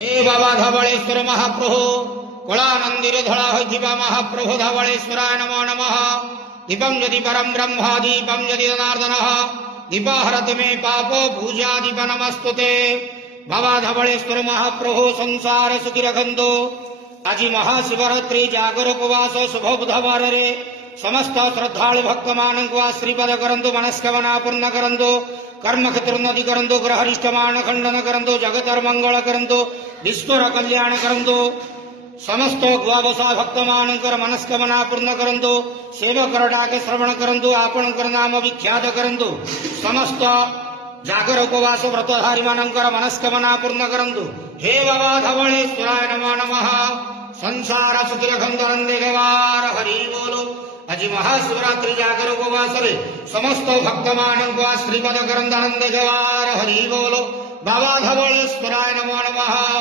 हे बाबा धवलेश्वर महाप्रभु कला मंदिर धड़ा होइथिबा महाप्रभु धवलेश्वराय नमो नमः। दीपम यदि परम ब्रह्म दीपम यदि जनार्दनः दीपहरति मे पापो पूजा दीप नमस्तुते। बाबा धवलेश्वर महाप्रभु संसार सुखी रखंतु। आज महाशिवरात्रि जागर उपवास शुभ बुधवार रे समस्त श्रद्धालु भक्त मान को आश्रीपद करंतु मनस्कामना पूर्ण करंतु कर्म क्षेत्रोन्नति करंतु ग्रहरिष्टमान खंडन करंतु जगतर मंगल करंतु विश्वर कल्याण करंतु समस्त द्वादशा भक्त मानकर मनस्कामना पूर्ण करंतु सेवकर डाके श्रवण करंतु आपणकर नाम विख्यात करंतु समस्त जागर उपवास व्रतधारी मानकर मनस्कामना पूर्ण करंतु। हे बाबा धवलेश्वराय नमो नमः। संसार सुखी रखंतु नंदे गवार हरि बोलो। आज महाशिवरात्रि जागर उपवास रे समस्त भक्त मान को आश्रीपद करंतु नंदे गवार हरि बोलो। बाबा धवलेश्वराय नमो नमः।